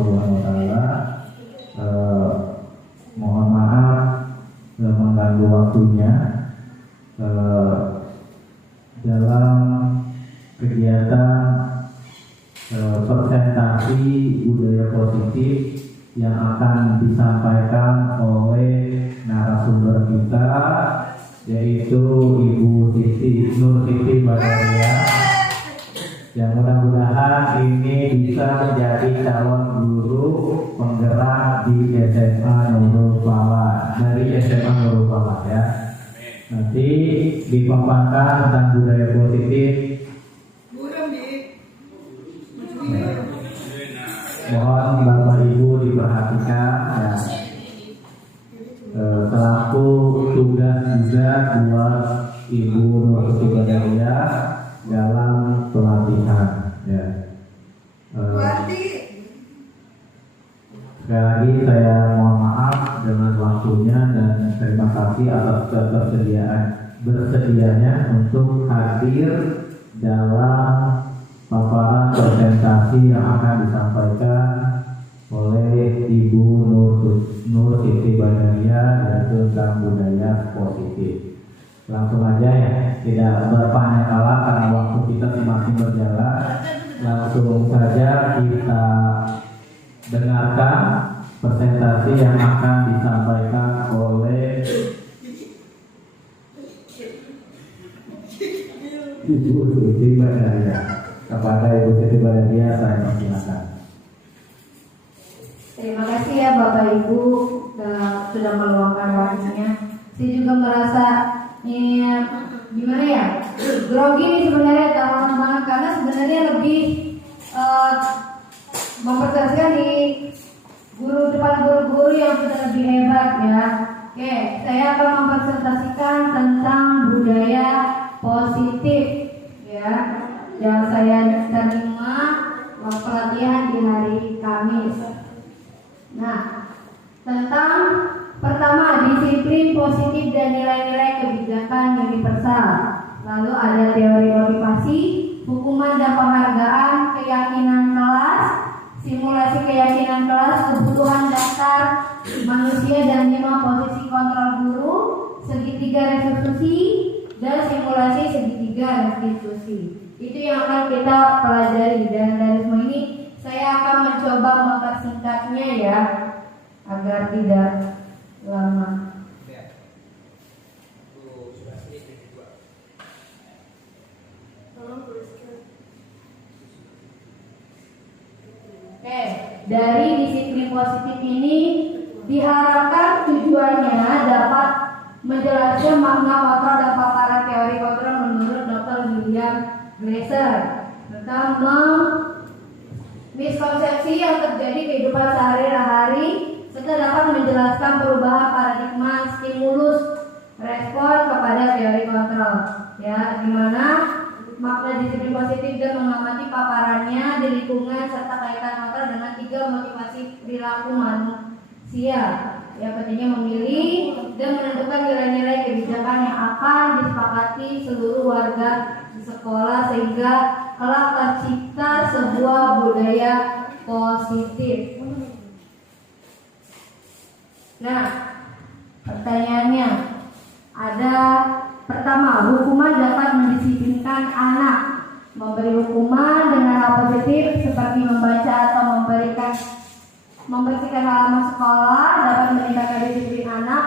Subhanahu wa taala. Mohon maaf mengganggu waktunya dalam kegiatan presentasi budaya positif yang akan disampaikan oleh narasumber kita, yaitu Ibu Nur Siti Badaria, yang mudah-mudahan ini bisa menjadi calon guru penggerak di SMA Nurul Falah, dari SMA Nurul Falah ya. Nanti dipaparkan tentang budaya positif. Mohon Bapak Ibu diperhatikan ya. Selaku tugas juga buat Ibu Nur Siti Badaria dalam pelatihan ya. Sekali lagi saya mohon maaf dengan waktunya dan terima kasih atas bersedianya untuk hadir dalam paparan presentasi yang akan disampaikan oleh Ibu Nur Siti Badaria, yaitu tentang budaya positif. Langsung aja ya, tidak berpanjang kala karena waktu kita semakin berjalan. Langsung saja kita dengarkan presentasi yang akan disampaikan oleh Ibu Siti Badaria. Kepada Ibu Siti Badaria saya persilakan. Terima kasih ya Bapak Ibu sudah meluangkan waktunya. Saya juga merasa ini gimana ya, grogi nih sebenarnya, tahu banget karena sebenarnya lebih memperjelaskan di depan guru-guru yang sudah lebih hebat ya. Oke, saya akan mempresentasikan tentang budaya positif ya, yang saya terima pelatihan di hari Kamis. Nah, tentang pertama disiplin positif dan nilai-nilai kebijakan universal. Lalu ada teori motivasi, hukuman dan penghargaan, keyakinan kelas, simulasi keyakinan kelas, kebutuhan dasar manusia dan 5 posisi kontrol guru, segitiga restitusi, dan simulasi segitiga restitusi. Itu yang akan kita pelajari, dan dari semua ini saya akan mencoba mempersingkatnya ya, agar tidak lama. Oke, dari disiplin positif ini diharapkan tujuannya dapat menjelaskan makna kontrol dan paparan teori kontrol menurut Dr. William Glasser tentang miskonsepsi yang terjadi kehidupan sehari-hari serta dapat menjelaskan perubahan paradigma stimulus respon kepada teori kontrol ya, dimana makna disiplin positif dan mengamati paparannya di lingkungan serta kaitan kontrol dengan 3 motivasi perilaku manusia yang pentingnya memilih dan menentukan nilai-nilai kebijakan yang akan disepakati seluruh warga di sekolah sehingga kelak tercipta sebuah budaya positif. Nah, pertanyaannya ada pertama, hukuman dapat mendisiplinkan anak. Memberi hukuman dengan hal positif seperti membaca atau membersihkan halaman sekolah dapat meningkatkan disiplin anak.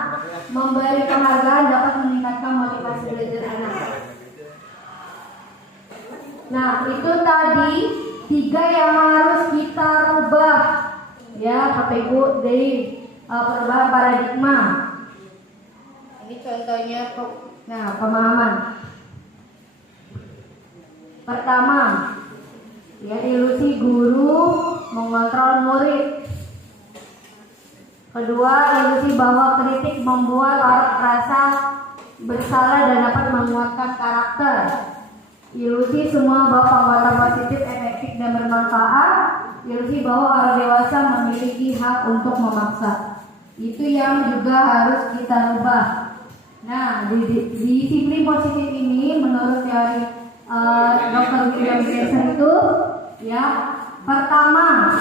Memberi penghargaan dapat meningkatkan motivasi belajar anak. Nah, itu tadi 3 yang harus kita rubah ya Bapak Ibu dari perubahan paradigma. Ini contohnya pemahaman. Pertama, ya ilusi guru mengontrol murid. Kedua, ilusi bahwa kritik membuat orang merasa bersalah dan dapat menguatkan karakter. Ilusi semua bahwa penguatan positif efektif dan bermanfaat. Ilusi bahwa orang dewasa memiliki hak untuk memaksa. Itu yang juga harus kita rubah. Nah, di disiplin positif ini menurut teori Dr. William Glasser itu ya, pertama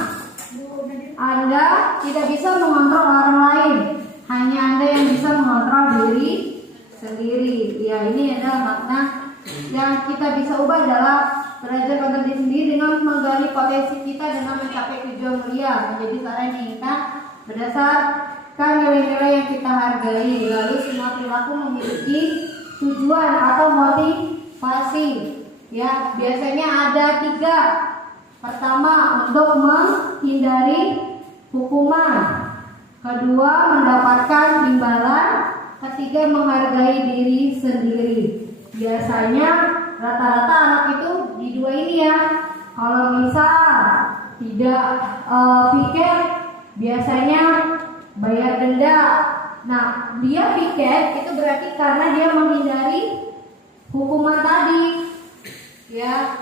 Anda tidak bisa mengontrol orang lain, hanya Anda yang bisa mengontrol diri sendiri. Ya, ini adalah makna yang kita bisa ubah adalah belajar kontrol diri sendiri dengan menggali potensi kita dengan mencapai tujuan mulia. Menjadi seorang yang kita berdasarkan nilai-nilai yang kita hargai. Lalu semua perilaku memiliki tujuan atau motivasi. Ya, biasanya ada 3. Pertama, untuk menghindari hukuman. Kedua, mendapatkan imbalan. Ketiga, menghargai diri sendiri. Biasanya rata-rata anak itu di 2 ini ya. Kalau misal tidak piket, biasanya bayar denda. Nah, dia piket itu berarti karena dia menghindari hukuman tadi. Ya,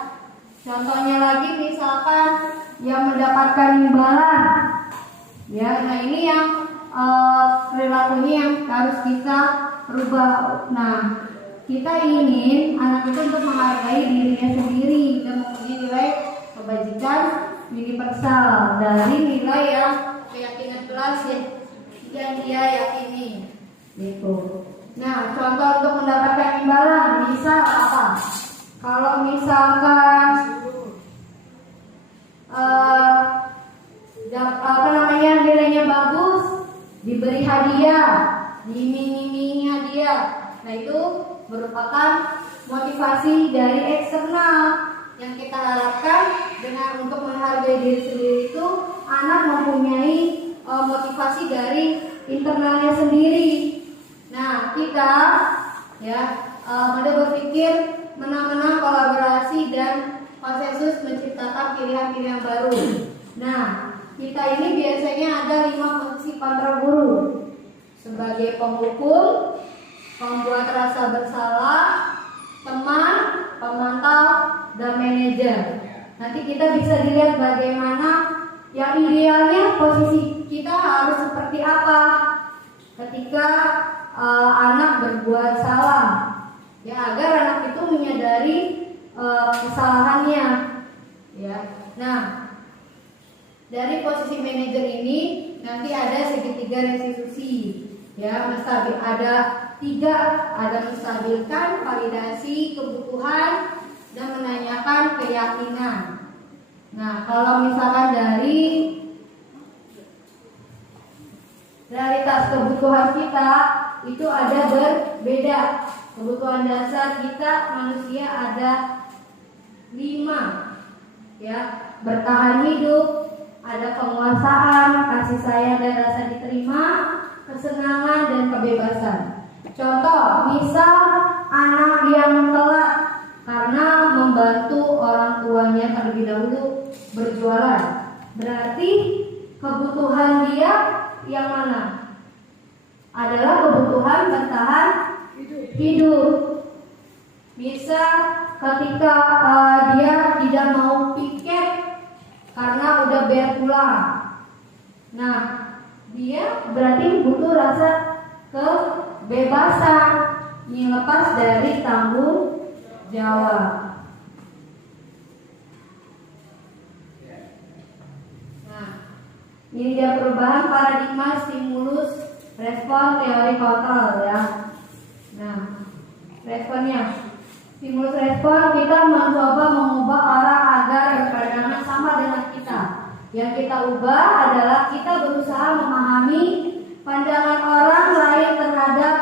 contohnya lagi misalkan yang mendapatkan imbalan. Ya, nah ini yang perilakunya yang harus kita rubah. Nah, kita ingin anak itu untuk menghargai dirinya sendiri dan mempunyai nilai kebajikan universal dari nilai yang keyakinan kelas yang dia yakini. Gitu. Nah, contoh untuk mendapatkan imbalan bisa apa? Kalau misalkan nilainya bagus, diberi hadiah, diiming-imingi hadiah. Nah, itu merupakan motivasi dari eksternal yang kita harapkan dengan untuk menghargai diri sendiri itu anak mempunyai motivasi dari internalnya sendiri. Nah, kita pada berpikir menang-menang kolaborasi dan konsensus menciptakan pilihan-pilihan baru. Nah, kita ini biasanya ada 5 fungsi kontrol guru sebagai penghukum, pembuat rasa bersalah, teman, pemantau, dan manajer. Nanti kita bisa dilihat bagaimana yang idealnya posisi kita harus seperti apa ketika anak berbuat salah. Ya, agar anak itu menyadari kesalahannya. Ya. Nah, dari posisi manajer ini nanti ada segitiga restitusi. Ya, ada 3, ada menstabilkan, validasi kebutuhan, dan menanyakan keyakinan. Nah, kalau misalkan dari tas kebutuhan kita itu ada berbeda. Kebutuhan dasar kita manusia ada 5. Ya, bertahan hidup, ada penguasaan, kasih sayang dan rasa diterima, kesenangan dan kebebasan. Contoh, misal anak yang telat karena membantu orang tuanya terlebih dahulu berjualan. Berarti kebutuhan dia yang mana? Adalah kebutuhan bertahan hidup. Bisa ketika dia tidak mau piket karena udah bayar pulang. Nah, dia berarti butuh rasa kebebasan yang lepas dari tanggung jawab. Nah, ini dia perubahan paradigma stimulus respon teori kontrol ya. Nah, responnya stimulus respon, kita mencoba mengubah orang agar berpandangan sama dengan kita. Yang kita ubah adalah kita berusaha memahami pandangan orang lain terhadap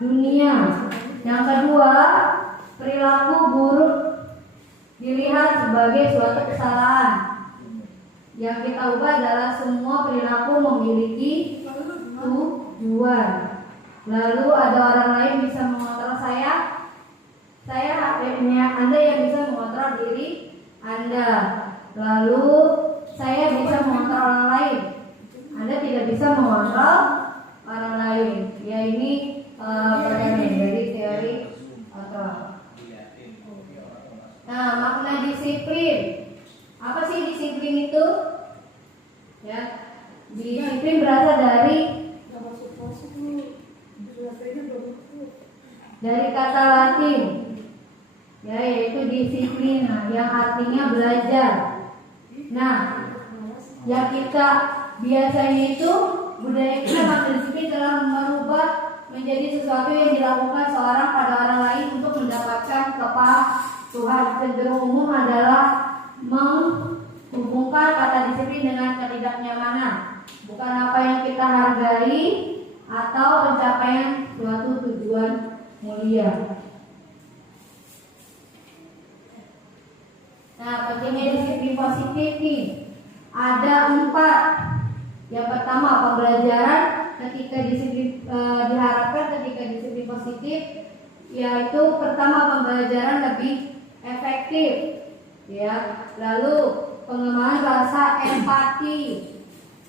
dunia. Yang kedua, perilaku buruk dilihat sebagai suatu kesalahan. Yang kita ubah adalah semua perilaku memiliki tujuan. Lalu ada orang lain bisa mengontrol saya Anda yang bisa mengontrol diri Anda. Lalu saya bisa mengontrol orang lain, Anda tidak bisa mengontrol orang lain. Ya, ini dari teori kontrol. Nah, makna disiplin. Apa sih disiplin itu? Ya, disiplin berasal dari kata Latin, ya, yaitu disiplin, yang artinya belajar. Nah, yang kita biasanya itu budaya kita makin disiplin telah merubah menjadi sesuatu yang dilakukan seorang pada orang lain untuk mendapatkan kepatuhan. Cenderung umum adalah menghubungkan kata disiplin dengan ketidaknyamanan, bukan apa yang kita hargai atau pencapaian suatu tujuan mulia. Nah, pentingnya disiplin positif nih ada 4. Yang pertama, pembelajaran ketika disiplin diharapkan ketika disiplin positif, yaitu pertama pembelajaran lebih efektif, ya. Lalu pengembangan rasa empati,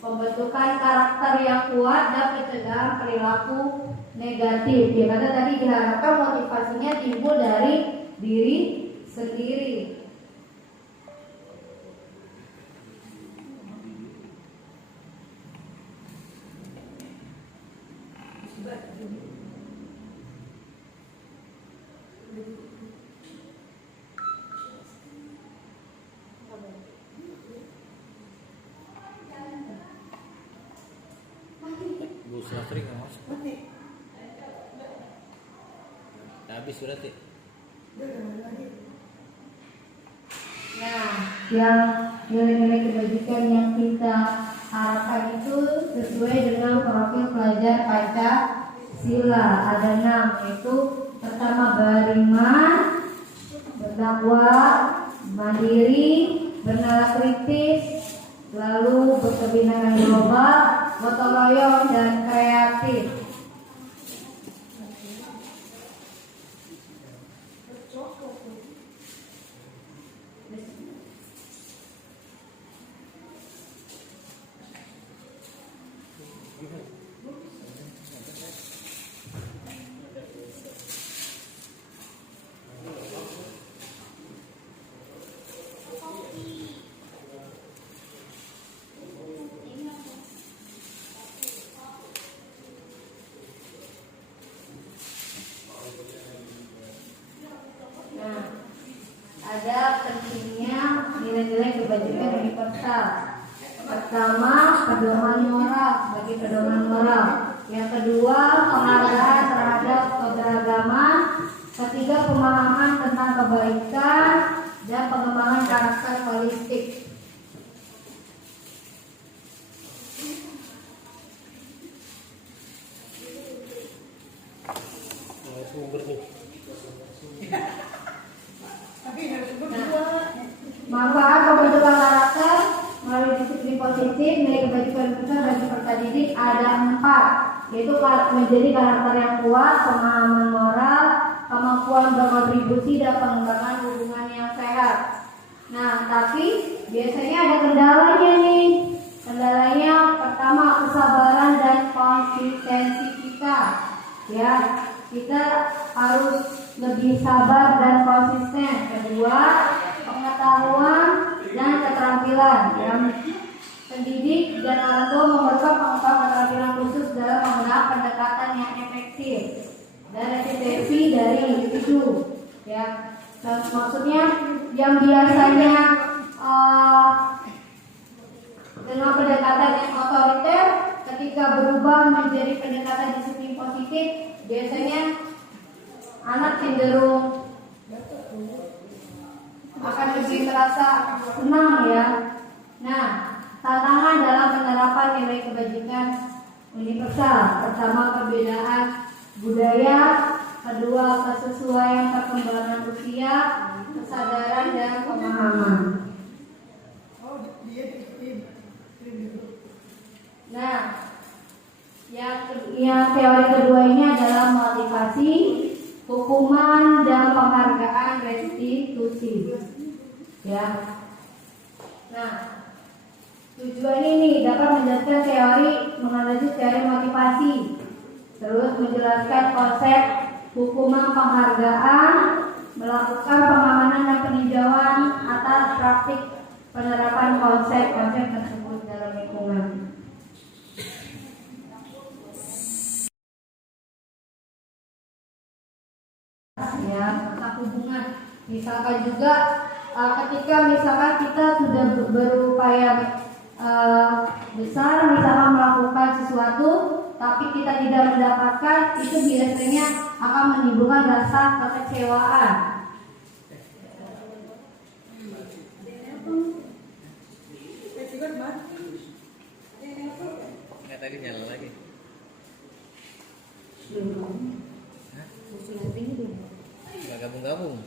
pembentukan karakter yang kuat dan pencegahan perilaku negatif. Ya, kata tadi diharapkan motivasinya timbul dari diri sendiri. Bu Sastri nggak masuk. Habis berarti. Nah, yang nilai-nilai kebajikan yang kita harapkan itu sesuai dengan profil pelajar Pancasila. Ada 6, yaitu pertama beriman, bertakwa, mandiri, bernalar kritis, lalu berkebinekaan global, gotong royong dan kreatif. Nah, ada pentingnya nilai-nilai kebajikan universal. Pertama, pedoman moral, bagi pedoman moral. Yang kedua, penghargaan terhadap keberagaman. Ketiga, pemahaman tentang kebaikan dan pengembangan karakter holistik. Manfaat pembentukan karakter melalui disiplin positif, nilai kebajikan universal bagi peserta didik ada 4, yaitu menjadi karakter yang kuat, pemahaman moral, kemampuan berkontribusi dan pengembangan hubungan yang sehat. Nah, tapi biasanya ada kendalanya nih. Kendalanya pertama kesabaran dan konsistensi kita. Ya, kita harus lebih sabar dan konsisten. Kedua, pengetahuan dan keterampilan. Yang pendidik dan orang tua memerlukan pengetahuan keterampilan khusus dalam menggunakan pendekatan yang efektif dan efisiensi dari individu. Ya, maksudnya yang biasanya dengan pendekatan yang otoriter, ketika berubah menjadi pendekatan disiplin positif, biasanya anak cenderung akan lebih merasa senang, ya. Nah, tantangan dalam penerapan nilai kebajikan universal. Pertama, perbedaan budaya. Kedua, kesesuaian perkembangan usia, kesadaran dan pemahaman. Nah, yang teori kedua ini adalah motivasi, hukuman dan penghargaan restitusi. Ya. Nah, tujuan ini dapat menjelaskan teori, menganalisis teori motivasi, terus menjelaskan konsep hukuman penghargaan, melakukan pengamanan dan peninjauan atas praktik penerapan konsep-konsep tersebut dalam lingkungan. Ya, tentang hubungan. Misalkan juga ketika misalkan kita sudah berupaya besar, misalkan melakukan sesuatu tapi kita tidak mendapatkan, itu biasanya akan menimbulkan rasa kekecewaan. Nggak, tadi nyala lagi. Nggak gabung-gabung.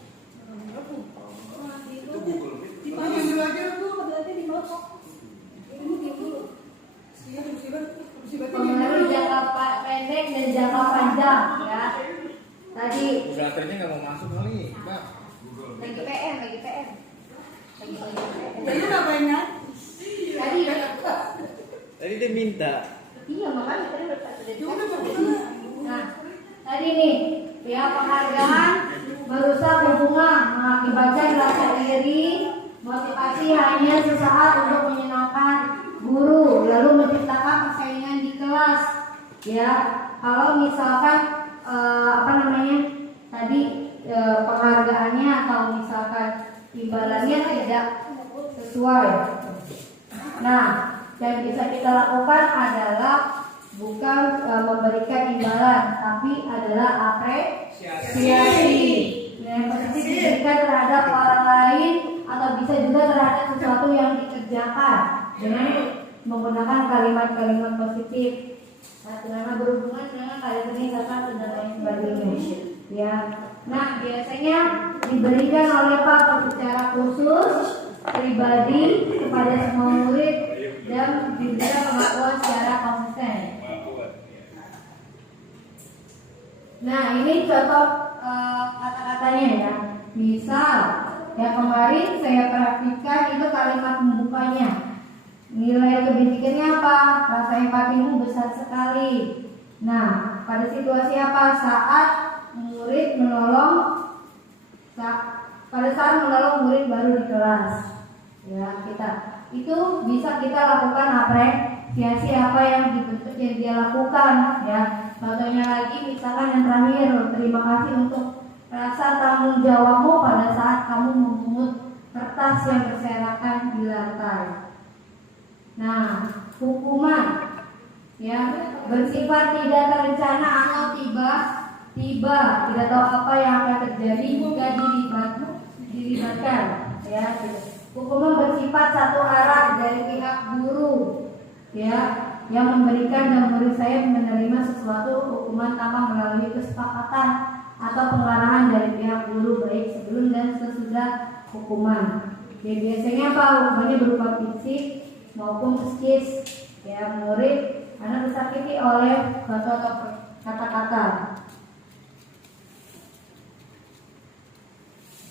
Pengaruh jangka pendek dan jangka panjang, ya. Tadi Baterainya nggak mau masuk kali, Bang. lagi PM. Jadi ngapainnya? Tadi Tadi dia minta. iya, makanya tadi nah, tadi nih, pihak penghargaan merusak hubungan, mengakibatkan rasa iri, motivasi hanya sesaat untuk menyenangkan guru, lalu menciptakan persaingan di kelas. Ya, kalau misalkan tadi penghargaannya atau misalkan imbalannya tidak sesuai. Nah, yang bisa kita lakukan adalah bukan memberikan imbalan, tapi adalah apresiasi. Yang positif diberikan terhadap orang lain atau bisa juga terhadap sesuatu yang dikerjakan dengan menggunakan kalimat-kalimat positif. Nah, berhubungan dengan peningkatan dan lain sebagainya. Ya. Nah, biasanya diberikan oleh Pak secara khusus, pribadi kepada semua murid dan diberikan pengakuan secara konsisten. Nah, ini contoh kata-katanya ya. Misal, ya kemarin saya perhatikan itu kalimat pembukanya. Nilai kebijakannya apa? Rasa empatimu besar sekali. Nah, pada situasi apa? Saat murid pada saat menolong murid baru di kelas. Ya, itu bisa kita lakukan apresiasi apa yang dia lakukan, ya. Contohnya lagi, misalkan yang terakhir, terima kasih untuk rasa tanggung jawabmu pada saat kamu memungut kertas yang berserakan di lantai. Nah, hukuman ya bersifat tidak terencana atau tiba-tiba, tidak tahu apa yang akan terjadi jika dilibatkan. Ya, hukuman bersifat satu arah dari pihak guru, ya, yang memberikan dan murid saya menerima sesuatu hukuman tanpa melalui kesepakatan atau pengarahan dari pihak guru baik sebelum dan sesudah hukuman. Ya, biasanya apa? Hukumannya berupa fisik maupun psikis. Ya, murid anak disakiti oleh batu atau kata-kata.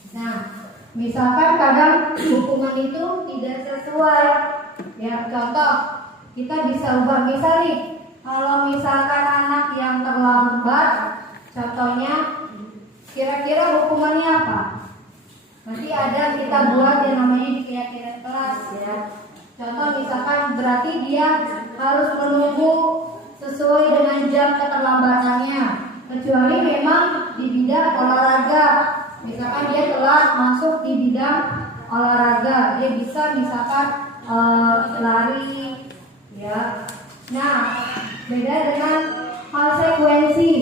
Nah, misalkan kadang hukuman itu tidak sesuai. Ya, contoh kita bisa ubah, misal nih, kalau misalkan anak yang terlambat, contohnya kira-kira hukumannya apa? Nanti ada kita buat yang namanya di keyakinan kelas, ya. Contoh misalkan berarti dia harus menunggu sesuai dengan jam keterlambatannya, kecuali memang di bidang olahraga. Misalkan dia telah masuk di bidang olahraga, dia bisa misalkan lari, ya. Nah, beda dengan konsekuensi,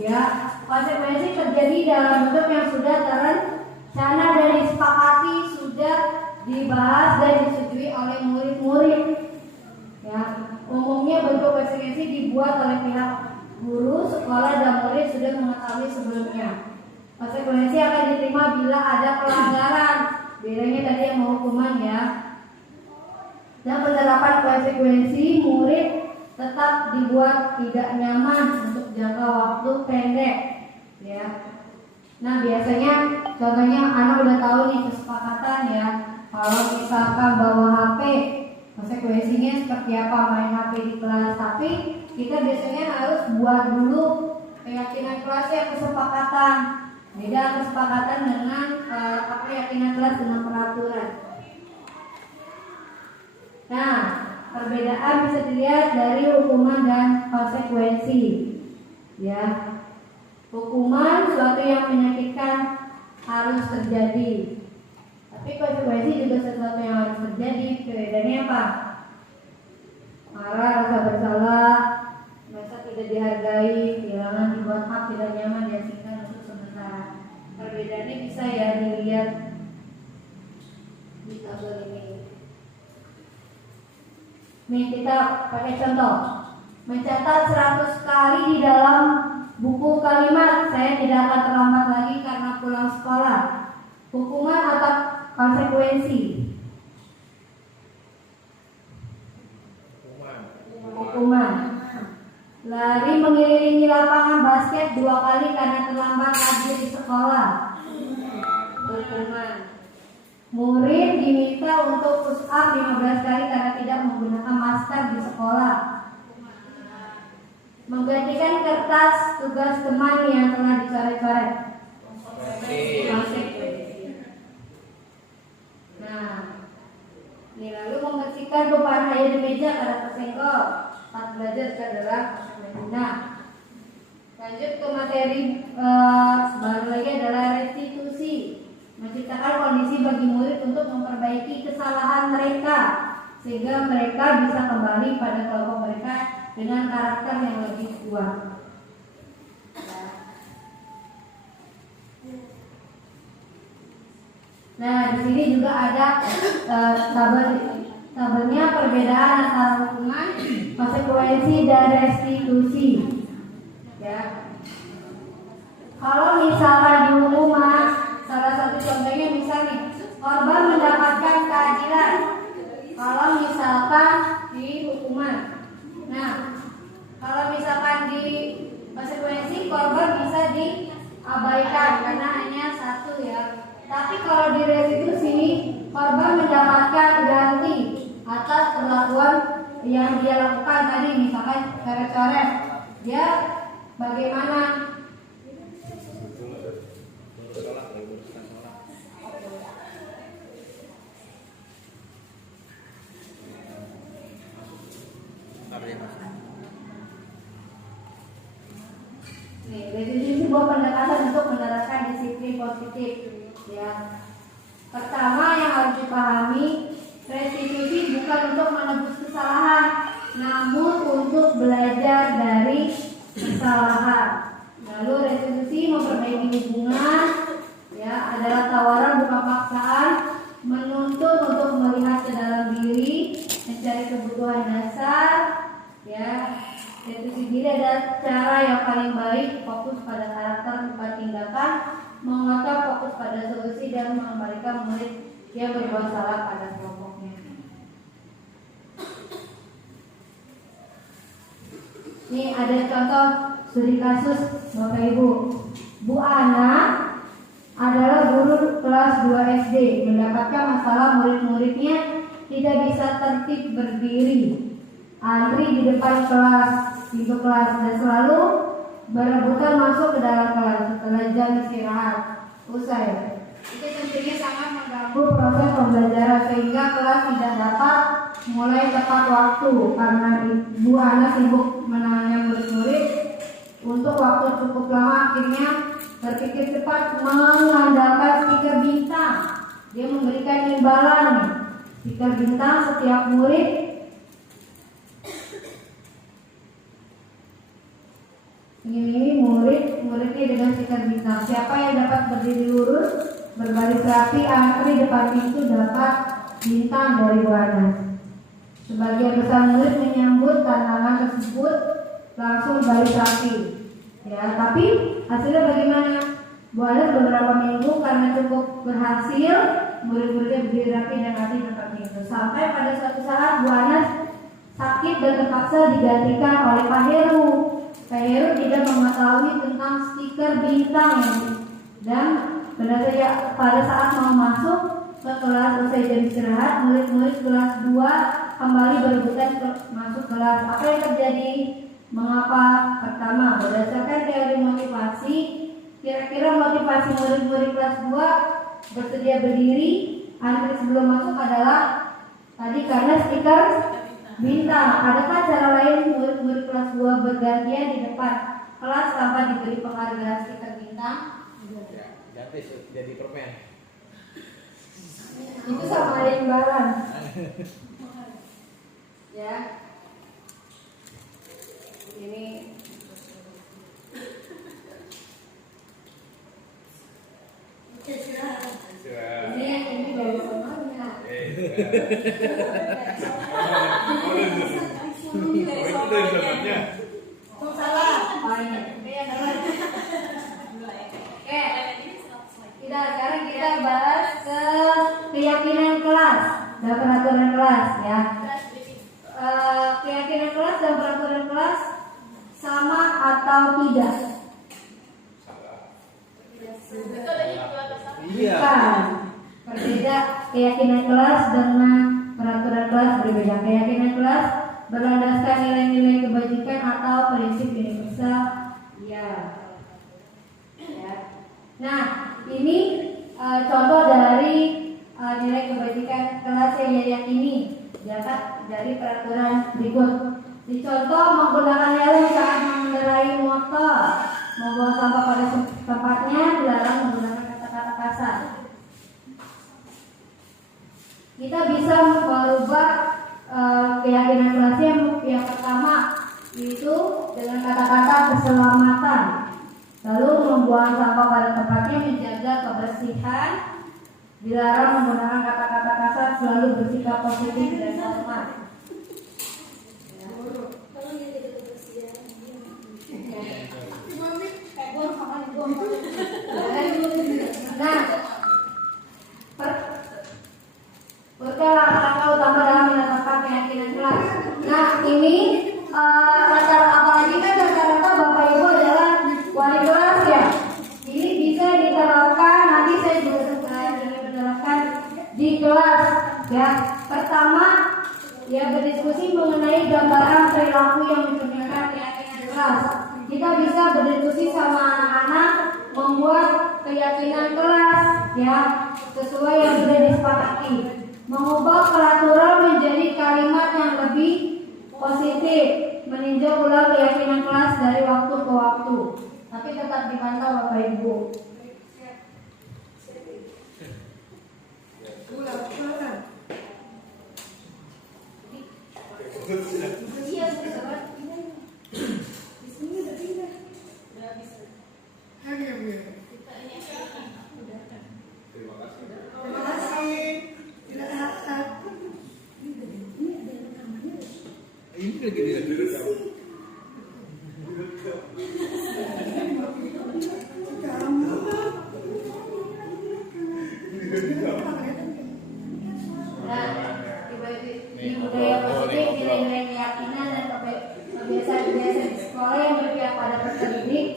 ya. Konsekuensi terjadi dalam bentuk yang sudah terencana dan disepakati, sudah dibahas dan disetujui oleh murid-murid. Ya, umumnya bentuk konsekuensi dibuat oleh pihak guru, sekolah dan murid sudah mengetahui sebelumnya. Konsekuensi akan diterima bila ada pelanggaran. Bedanya tadi yang hukuman, ya. Dan penerapan konsekuensi murid tetap dibuat tidak nyaman untuk jangka waktu pendek, ya. Nah, biasanya contohnya anak udah tahu nih kesepakatan, ya. Kalau misalkan bawa HP, konsekuensinya seperti apa, main HP di kelas. Tapi kita biasanya harus buat dulu keyakinan kelasnya, kesepakatan. Beda kesepakatan dengan keyakinan kelas dengan peraturan. Nah, perbedaan bisa dilihat dari hukuman dan konsekuensi. Ya, hukuman suatu yang menyakitkan harus terjadi, tapi konsekuensi juga sesuatu yang harus terjadi. Bedanya apa? marah, rasa bersalah, merasa tidak dihargai, kehilangan dibuat hak, tidak nyaman, diasingkan untuk sementara. Perbedaannya bisa ya dilihat di tabel ini. Nih kita pakai contoh. Mencatat 100 kali di dalam buku kalimat, saya tidak akan terlambat lagi karena pulang sekolah. Hukuman atau konsekuensi? Hukuman. Lari mengelilingi lapangan basket 2 kali karena terlambat hadir di sekolah. Hukuman. Murid diminta untuk push up 15 kali karena tidak menggunakan masker di sekolah. Menggantikan kertas tugas teman yang telah dicoret-coret. Konsekuensi. Nah, ini lalu membersihkan tumpahan air di meja karena tersenggol. Saat belajar itu adalah konsekuensi. Nah, lanjut ke materi baru lagi adalah restitusi. Menciptakan kondisi bagi murid untuk memperbaiki kesalahan mereka sehingga mereka bisa kembali pada kelompok mereka dengan karakter yang lebih kuat. Nah, di sini juga ada tabelnya perbedaan antara hukuman, konsekuensi dan restitusi. Ya. Kalau misalkan di hukuman, salah satu contohnya misalnya korban mendapatkan keadilan. Kalau misalkan di hukuman, nah kalau misalkan di konsekuensi korban bisa diabaikan karena hanya satu ya. Tapi kalau di restitusi korban mendapatkan ganti atas perlakuan yang dia lakukan tadi, misalkan coret-coret, dia bagaimana? Nih, restitusi sebuah pendekatan untuk menerapkan disiplin positif. Ya. Pertama yang harus dipahami, restitusi bukan untuk menebus kesalahan, namun untuk belajar dari kesalahan. Lalu restitusi memperbaiki hubungan, ya, adalah tawaran bukan paksaan, menuntut untuk melihat ke dalam diri, mencari kebutuhan dasar, ya. Restitusi diri adalah cara yang paling baik, fokus pada karakter bukan tindakan, mengotak fokus pada solusi dan mengembalikan murid yang berbuat salah pada kelompoknya. Ini ada contoh studi kasus Bapak Ibu. Bu Ana adalah guru kelas 2 SD, mendapatkan masalah murid-muridnya tidak bisa tertib berdiri, antri di depan kelas, pintu kelas, dan selalu berebutan masuk ke dalam kelas setelah jam istirahat usai. Itu tentunya sangat mengganggu proses pembelajaran sehingga kelas tidak dapat mulai tepat waktu karena Bu Ana sibuk menangani murid-murid untuk waktu cukup lama. Akhirnya berpikir cepat mengandalkan stiker bintang. Dia memberikan imbalan stiker bintang setiap murid. Ini muridnya dengan stiker bintang. Siapa yang dapat berdiri lurus, berbaris rapi, antri depan pintu dapat bintang dari Bu Ana. Sebagian besar murid menyambut tantangan tersebut langsung baris rapi. Ya, tapi hasilnya bagaimana? Bu Ana beberapa minggu karena cukup berhasil, murid-muridnya berdiri rapi dan antri depan pintu. Sampai pada suatu saat Bu Ana sakit dan terpaksa digantikan oleh Pak Heru. Pak Heru tidak mengetahui tentang stiker bintang dan benar saja pada saat mau masuk ke kelas usai jam istirahat, murid-murid kelas 2 kembali berebutan masuk kelas. Apa yang terjadi? Mengapa? Pertama, berdasarkan teori motivasi, kira-kira motivasi murid-murid kelas 2 bersedia berdiri antri sebelum masuk adalah tadi karena stiker bintang. Adakah cara lain murid-murid kelas 2 bergantian di depan kelas tanpa diberi penghargaan stiker bintang? Gratis jadi permen. Itu sama ada imbalan. Ya. Ini ini dari semuanya. Oke, sekarang kita bahas ke keyakinan kelas dan peraturan kelas ya. Keyakinan kelas dan peraturan kelas sama atau tidak? Iya. Bukan. Berbeda keyakinan kelas dengan peraturan kelas berbeda. Keyakinan kelas berlandaskan nilai-nilai kebajikan atau prinsip universal. Ya. Nah, ini contoh dari nilai kebajikan kelas yang diyakini dapat dari peraturan berikut. Dicontoh menggunakan helm saat mengendarai motor, membuang sampah pada tempatnya, dilarang menggunakan kata-kata kasar. Kita bisa merubah keyakinan kelasnya yang pertama itu dengan kata-kata keselamatan, lalu membuang sampah pada tempatnya, menjaga kebersihan, dilarang menggunakan kata-kata kasar, selalu bersikap positif dan hormat. Nah, langkah utama dalam menetapkan keyakinan kelas. Nah, ini apalagi kan rata-rata Bapak Ibu adalah wali kelas ya. Ini bisa diterapkan, nanti saya juga ingin menerapkan di kelas ya. Pertama, ya berdiskusi mengenai gambaran perilaku yang mencerminkan keyakinan kelas. Kita bisa berdiskusi sama anak-anak membuat keyakinan kelas ya sesuai yang sudah disepakati. Mengubah peraturan menjadi kalimat yang lebih positif, meninjau ulang keyakinan kelas dari waktu ke waktu, tapi tetap dipantau Bapak Ibu. Ini lagi duduk. Di budaya positif, nilai-nilai keyakinan dan kebiasaan-kebiasaan di sekolah yang berpihak pada peserta didik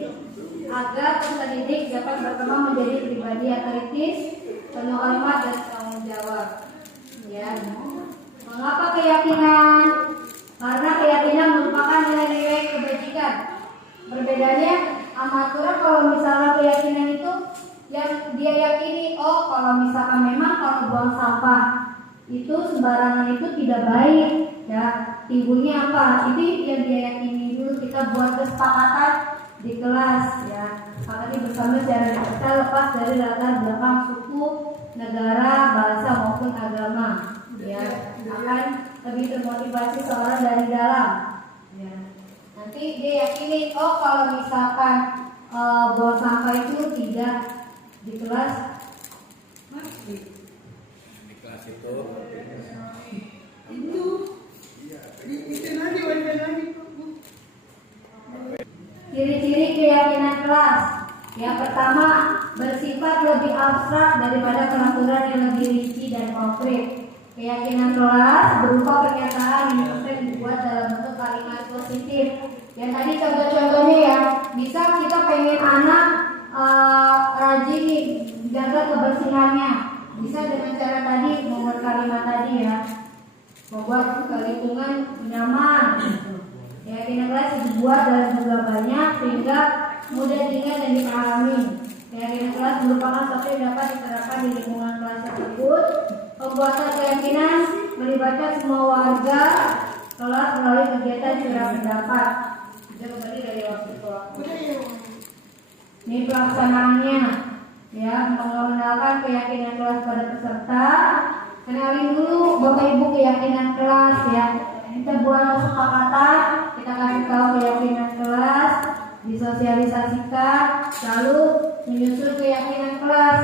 agar peserta didik dapat berkembang menjadi pribadi yang kritis, penuh hormat dan tanggung jawab. Ya. Mengapa keyakinan? Karena keyakinan merupakan nilai-nilai kebajikan. Berbedanya amatura kalau misalnya keyakinan itu yang dia yakini, oh kalau misalkan memang kalau buang sampah itu sembarangan itu tidak baik ya, timbulnya apa, itu yang dia yakini dulu. Kita buat kesepakatan di kelas ya, sepakati bersama secara universal lepas dari latar belakang suku, negara, bahasa maupun agama ya, akan lebih termotivasi seorang dari dalam ya. Nanti dia yakini, oh kalau misalkan buang sampah itu tidak di kelas Ciri-ciri keyakinan kelas. Yang pertama, bersifat lebih abstrak daripada peraturan yang lebih rinci dan konkret. Keyakinan kelas berupa pernyataan yang dibuat dalam bentuk kalimat positif. Yang tadi contoh-contohnya ya, misal kita pengen anak rajin nih, jaga kebersihannya. Bisa dengan cara tadi membuat kalimat tadi ya, membuat lingkungan nyaman. Keyakinan kelas dibuat dalam jumlah banyak sehingga mudah diingat dan dipahami. Keyakinan kelas merupakan sesuatu yang dapat diterapkan di lingkungan kelas tersebut. Pembuatan keyakinan melibatkan semua warga kelas melalui kegiatan curah pendapat. Kita kembali dari waktu ke waktu. Ini pelaksanaannya, ya, mengenalkan keyakinan kelas pada peserta. Kenalin dulu Bapak Ibu keyakinan kelas ya. Kita buat kesepakatan, kita kita kasih tahu keyakinan kelas, disosialisasikan, lalu menyusun keyakinan kelas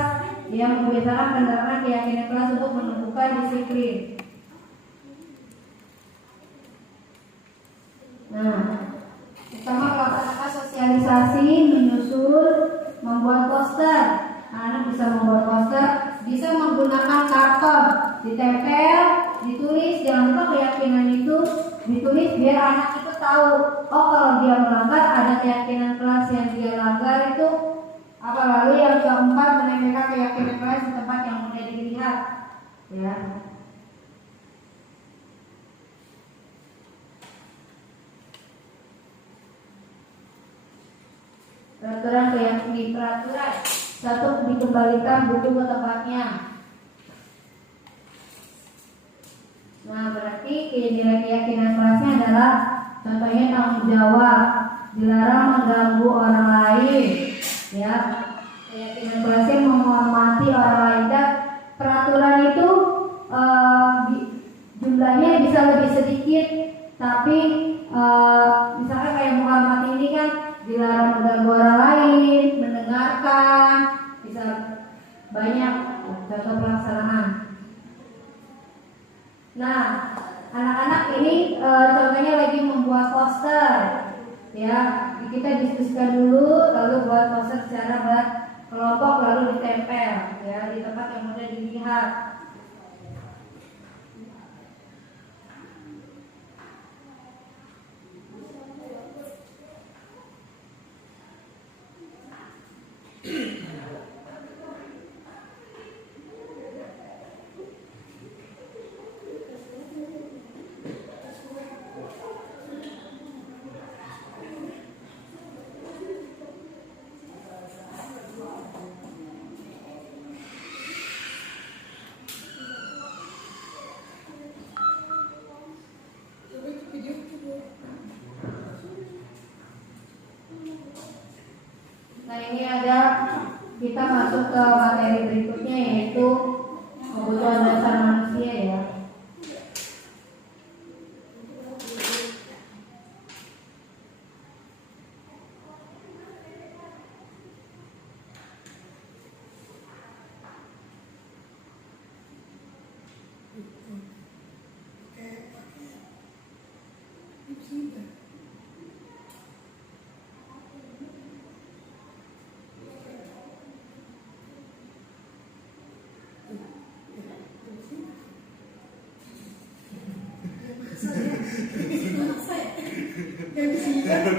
yang membiasakan penerapan keyakinan kelas untuk menentukan disiplin. Nah, pertama melaksanakan sosialisasi, menyusun, membuat poster. Anak bisa membuat poster, bisa menggunakan karton, ditempel, ditulis. Jangan lupa keyakinan itu ditulis biar anak itu tahu. Oh, kalau dia melanggar ada keyakinan kelas yang dia langgar itu apa. Lalu yang keempat, menempelkan keyakinan kelas di tempat yang mudah dilihat. Ya. Peraturan keyakinan peraturan. Satu, dikembalikan buku ke tempatnya. Nah, berarti keyakinan kelasnya adalah contohnya tanggung jawab, dilarang mengganggu orang lain, ya. Keyakinan kelasnya menghormati orang lain. Dan peraturan itu jumlahnya bisa lebih sedikit, tapi misalkan kayak menghormati ini kan dilarang mengganggu orang lain, mendengarkan, bisa banyak contoh pelaksanaan. Nah, anak-anak ini contohnya lagi membuat poster, ya. Kita diskusikan dulu, lalu buat poster secara berkelompok, lalu ditempel, ya, di tempat yang mudah dilihat. Nah, ini ada, kita masuk ke materi berikutnya, yaitu kebutuhan dasar manusia, ya.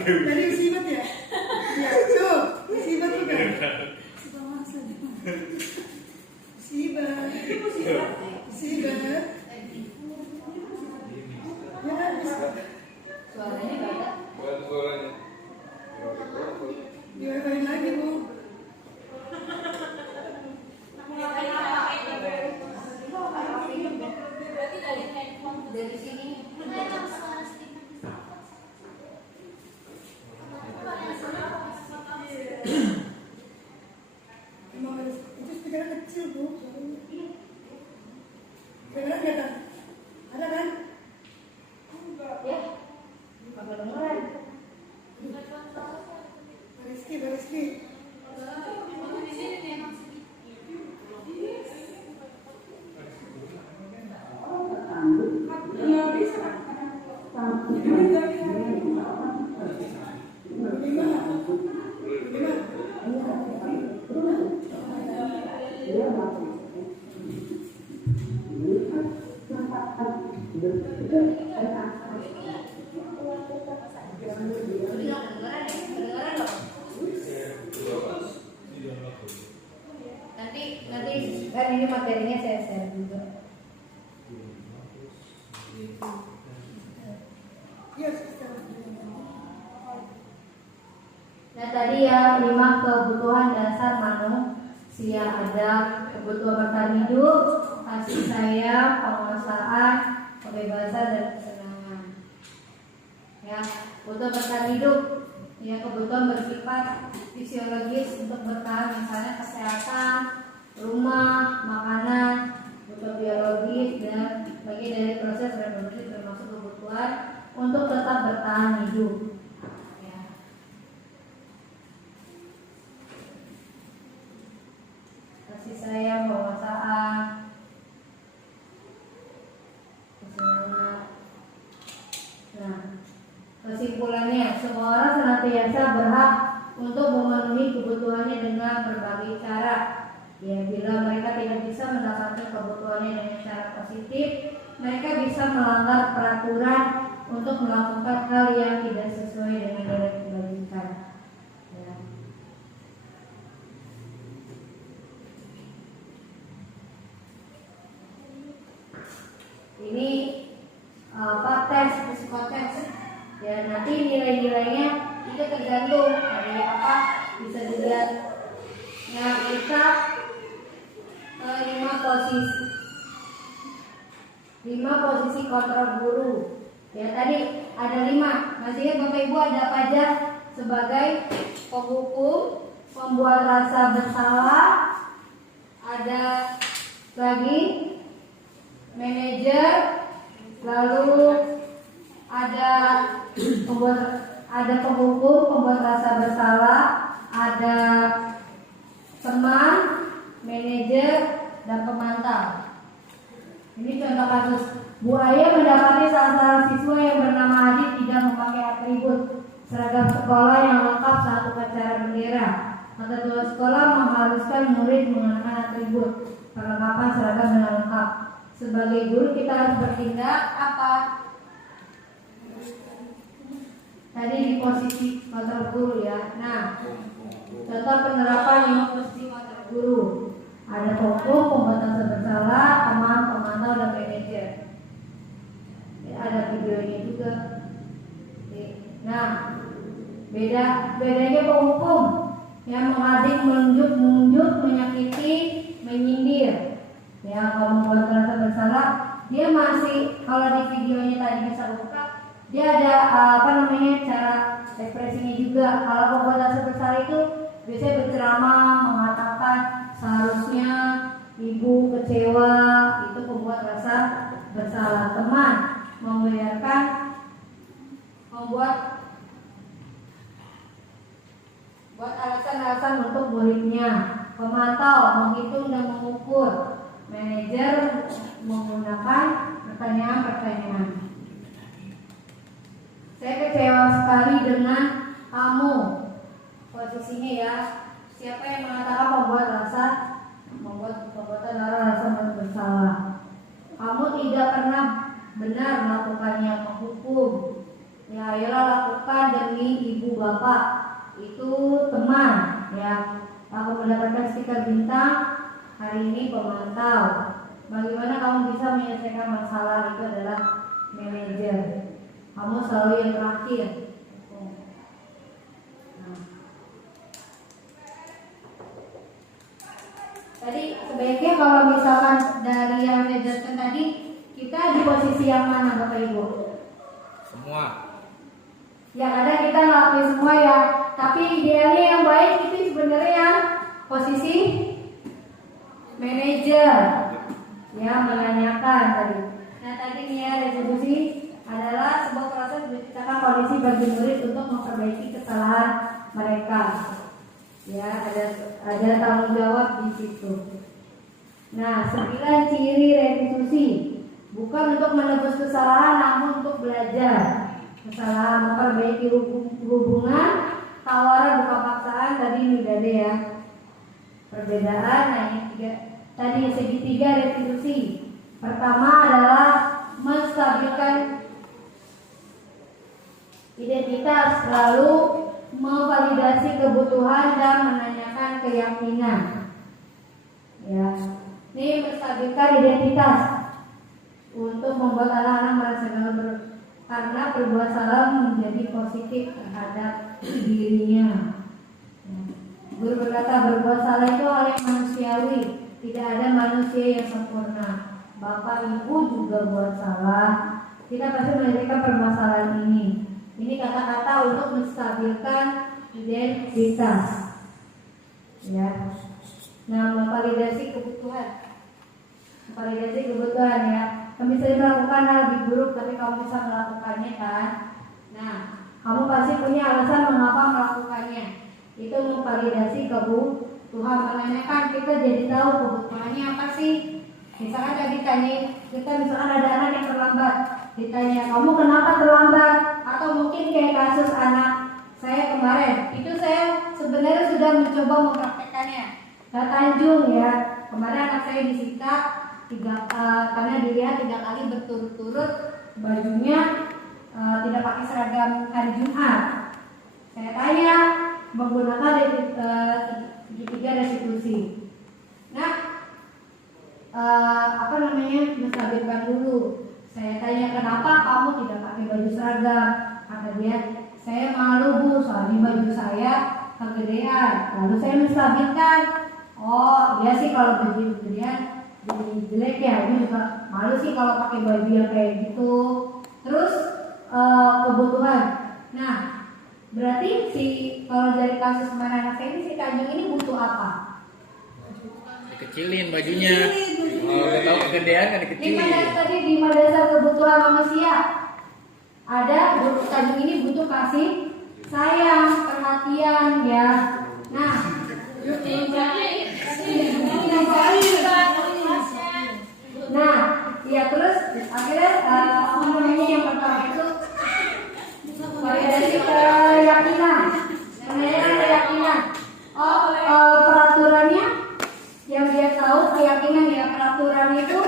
Dari musibat ya? Ya, tuh, musibat tuh kan? Musibat. Musibat. Ya kan, Suaranya beda. diulangi lagi, Bu. Dari sini. Itu speakernya kecil, Bu. Kedengeran nggak, kan? Ada kan? Ya. Apa dengeran? Rizky. Nanti kan ini materinya saya share juga. Nah, tadi ya 5 kebutuhan dasar manusia, ada kebutuhan bertahan hidup, kasih sayang, penguasaan, kebebasan, dan kesenangan. Ya, kebutuhan bertahan hidup, ya, kebutuhan bersifat fisiologis untuk bertahan, misalnya kesehatan, rumah, makanan, kebutuhan biologis, dan bagian dari proses reproduksi termasuk kebutuhan untuk tetap bertahan hidup. Ya. Kasih sayang, penguasaan, kesenangan. Nah, kesimpulannya, semua orang senantiasa berhak untuk memenuhi kebutuhannya dengan berbagai cara. Ya, bila mereka tidak bisa mendapatkan kebutuhannya dengan cara positif, mereka bisa melanggar peraturan untuk melakukan hal yang tidak sesuai dengan yang dibagikan. Ya. Ini tes psikotes. Ya, nanti nilai-nilainya itu tergantung dari apa bisa dilihat. Nah, kita 5 posisi kontrol guru. Ya, tadi ada 5. Masih ingat Bapak Ibu ada apa aja? Sebagai penghukum, pembuat rasa bersalah, ada lagi manajer, lalu ada penghukum, pembuat rasa bersalah, ada teman, manajer, dan pemantau. Ini contoh kasus. Bu Aya mendapati salah seorang siswa yang bernama Adit tidak memakai atribut seragam sekolah yang lengkap saat upacara bendera. Ketua sekolah mengharuskan murid mengenakan atribut perlengkapan seragam yang lengkap. Sebagai guru kita harus bertindak apa? Tadi di posisi kontrol guru ya. Nah, contoh penerapan 5 posisi kontrol guru. Ada hukum, pembuatan bersalah, teman, pemantau, dan manajer. Ada videonya juga. Nah, bedanya penghukum yang mengading, menunjuk, menyakiti, menyindir. Ya, kalau membuat rasa bersalah, dia masih, kalau di videonya tadi bisa buka, dia ada cara ekspresinya juga. Kalau membuat rasa bersalah itu biasanya berceramah, mengatakan seharusnya ibu kecewa, itu membuat rasa bersalah. Teman membuat alasan-alasan untuk muridnya. Pemantau menghitung dan mengukur. Manajer menggunakan pertanyaan-pertanyaan. Saya kecewa sekali dengan kamu. Posisinya ya, siapa yang mengatakan pembuatan rasa bersalah. Kamu tidak pernah benar melakukannya, menghukum. Ya, ayolah lakukan demi ibu bapak. Itu teman. Ya, aku mendapatkan stiker bintang. Hari ini pemantau. Bagaimana kamu bisa menyelesaikan masalah? Itu adalah manajer. Kamu selalu yang terakhir. Tadi sebaiknya kalau misalkan dari yang saya jelaskan tadi, kita di posisi yang mana Bapak Ibu? Semua. Ya kadang kita ngelakuin semua ya. Tapi idealnya yang baik itu sebenarnya yang posisi manajer. Ya, menanyakan tadi. Nah tadi nih ya, resolusi adalah sebuah proses menciptakan kondisi bagi murid untuk memperbaiki kesalahan mereka. Ya, ada tanggung jawab di situ. Nah, 9 ciri restitusi. Bukan untuk menebus kesalahan, namun untuk belajar. Kesalahan memperbaiki hubungan, tawaran bukan paksaan, tadi udah ada ya. Perbedaan, nah ini tadi segitiga restitusi. Pertama adalah menstabilkan identitas, lalu memvalidasi kebutuhan dan menanyakan keyakinan. Ya, ini menstabilkan identitas untuk membuat anak-anak merasa karena berbuat salah menjadi positif terhadap dirinya. Ya. Guru berkata berbuat salah itu hal yang manusiawi, tidak ada manusia yang sempurna. Bapak Ibu juga buat salah. Kita pasti menyelesaikan permasalahan ini. Ini kata-kata untuk menstabilkan identitas. Ya. Nah, memvalidasi kebutuhan. Validasi kebutuhan ya. Kamu bisa melakukan hal lebih buruk, tapi kamu bisa melakukannya kan? Nah, kamu pasti punya alasan mengapa melakukannya. Itu memvalidasi kebutuhan, menanyakan kita jadi tahu kebutuhannya apa sih. Misalkan tadi tanya, kita misalkan ada anak yang terlambat, ditanya kamu kenapa terlambat, atau mungkin kayak kasus anak saya kemarin, itu saya sebenarnya sudah mencoba mempraktekannya. Ke Tanjung ya, kemarin anak saya disita karena dilihat 3 kali berturut-turut bajunya tidak pakai seragam hari Jumat. Saya tanya menggunakan segitiga restitusi. Nah, menstabilkan dulu. Saya tanya kenapa kamu tidak pakai baju seragam? Kata dia, saya malu bu, soalnya baju saya kegedean. Lalu saya menstabilkan. Oh, iya sih kalau baju kegedean jadi jelek ya. Ini juga malu sih kalau pakai baju yang kayak gitu. Terus kebutuhan. Nah, berarti kalau dari kasus kemarin anak saya ini si Tanjung ini butuh apa? Dikecilin bajunya. Oh, udah tahu kegedean kan dikecilin. Tadi 5 dasar kebutuhan manusia. Ada Tanjung ini butuh kasih sayang, perhatian ya. Nah, ya terus akhirnya yang pertama itu validasi keyakinan. Keyakinan. Peraturannya yang dia tahu keyakinan ya, peraturan itu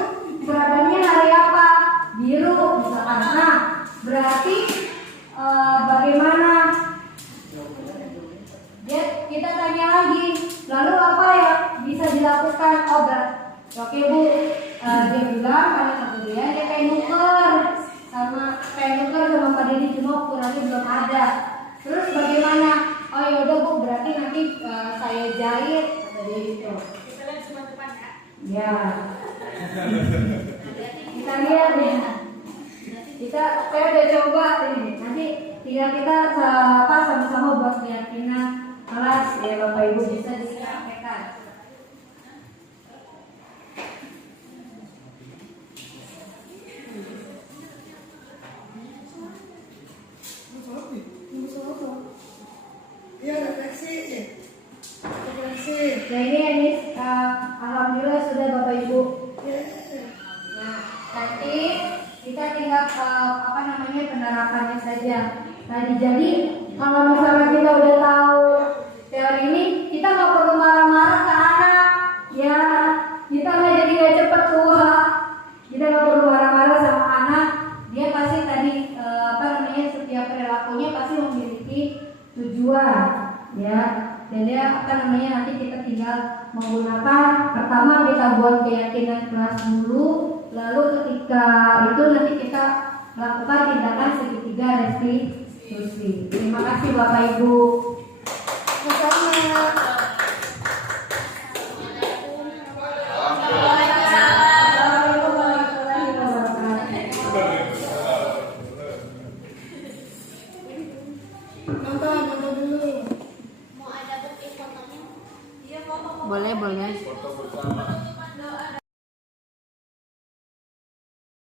seragamnya hari apa? Biru misalkan. Nah, berarti bagaimana? Kita tanya lagi, lalu apa yang bisa dilakukan? Oke bu, dia bilang karena kemudian dia kayak nuker sama Pak Deddy, cuma ukurannya belum ada. Terus bagaimana? Oh yaudah bu, berarti nanti saya jahit, kata dia gitu. Kita lihat semua depan ya. Ya. Kita lihat nih. Saya udah coba ini. Nanti tinggal kita sama-sama buat keyakinan kelas ya Bapak Ibu bisa disampaikan. Iya, refleksi. Nah ini alhamdulillah sudah Bapak Ibu. Nah nanti kita tinggal penerapannya saja. Nah jadi kalau misalnya kita udah tahu teori ini, kita nggak perlu marah-marah ke anak, ya kita nggak jadi nggak cepet tua. Kita nggak perlu marah-marah sama anak. Dia pasti tadi setiap perilakunya pasti memiliki tujuan, ya. Dan dia nanti kita tinggal menggunakan, pertama kita buat keyakinan kelas dulu, lalu ketika itu nanti kita lakukan tindakan segitiga restitusi. Terima kasih Bapak Ibu. Nonton dulu. Boleh. Foto bersama.